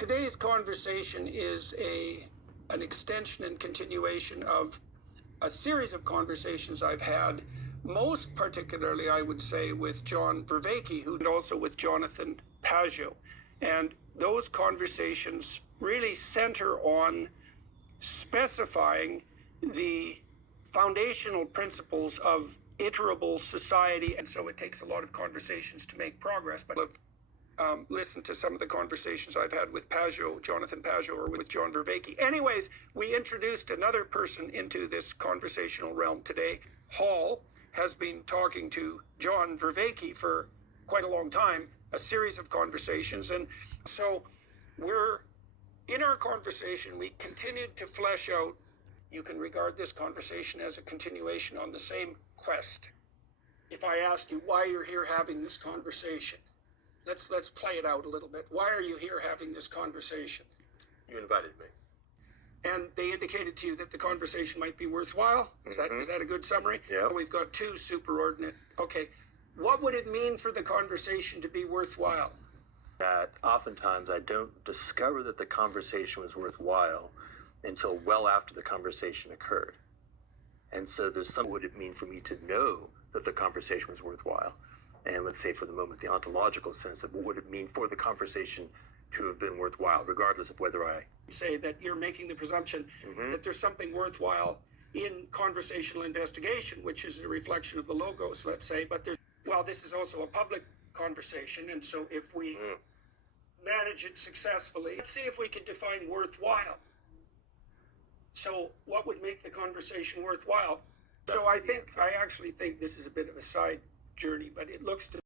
Today's conversation is an extension and continuation of a series of conversations I've had, most particularly, I would say, with John Vervaeke, and also with Jonathan Pageau. And those conversations really center on specifying the foundational principles of iterable society. And so it takes a lot of conversations to make progress. But I've listened to some of the conversations I've had with Pageau, Jonathan Pageau, or with John Vervaeke. Anyways, we introduced another person into this conversational realm today. Hall has been talking to John Vervaeke for quite a long time, a series of conversations. And so we're in our conversation, we continued to flesh out. You can regard this conversation as a continuation on the same quest. If I asked you why you're here having this conversation, let's play it out a little bit. Why are you here having this conversation? You invited me. And they indicated to you that the conversation might be worthwhile? Is that a good summary? Yeah. We've got two superordinate. Okay. What would it mean for the conversation to be worthwhile? That oftentimes I don't discover that the conversation was worthwhile until well after the conversation occurred. And so there's some, what would it mean for me to know that the conversation was worthwhile? And let's say for the moment, the ontological sense of what would it mean for the conversation to have been worthwhile, regardless of whether I say that you're making the presumption that there's something worthwhile in conversational investigation, which is a reflection of the logos, let's say, but this is also a public conversation, and so if we manage it successfully, let's see if we can define worthwhile. So what would make the conversation worthwhile? I actually think this is a bit of a side journey, but it looks to